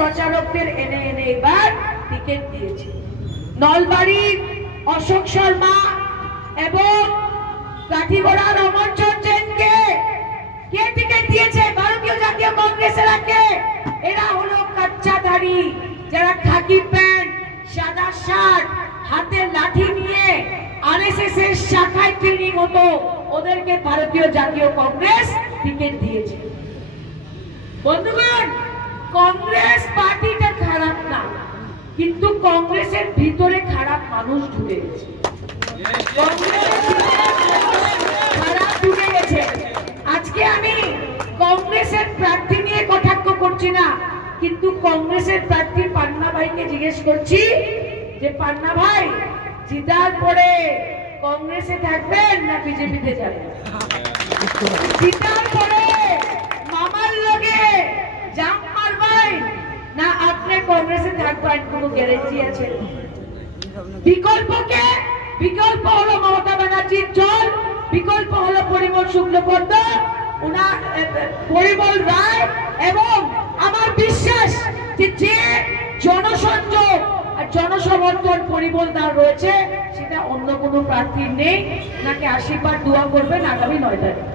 প্রচারকদের এনে এনে এবার টিকিট দিয়েছে। নলবাড়ির অশোক শর্মা এবং কাঠিগড়ার অমরচন্দ্র সেনকে কে টিকিট দিয়েছে? ভারতীয় জাতীয় কংগ্রেসের কে? এরা হলো কাচ্চাধারী, যারা খাকি প্যান্ট, সাদা শার্ট, হাতে লাঠি নিয়ে আরএসএস এর শাখায় ট্রেনিং হতো, ওদেরকে ভারতীয় জাতীয় কংগ্রেস টিকিট দিয়েছে। বন্ধুগণ, কংগ্রেস পার্টিটা খারাপ না, কিন্তু কংগ্রেসের ভিতরে খারাপ মানুষ ঢুকে গেছে। খারাপ ঢুকে গেছে। আজকে আমি কংগ্রেসের প্রার্থী নিয়ে কটাক্ষ করছি না, কিন্তু কংগ্রেসের প্রার্থী পান্না ভাইকে জিজ্ঞেস করছি যে পান্না ভাই, জিতার পরে কংগ্রেসে থাকবেন না বিজেপিতে যাবেন? জিতার পরে মামার লগে জাম মারবেন না আপনি কংগ্রেসে থাকবেন? কোনো গ্যারেন্টি আছে? বিকল্পকে, বিকল্প হলো মমতা ব্যানার্জির জল, বিকল্প হলো পরিমল শুক্লবৈদ্য, ওনার পরিমল রায়, এবং আমার বিশ্বাস যে জনসংযোগ আর জনসমর্থন পরিমল দার রয়েছে সেটা অন্য কোনো প্রার্থীর নেই। নাকি আশীর্বাদ দোয়া করবেন আগামী 9 তারিখ।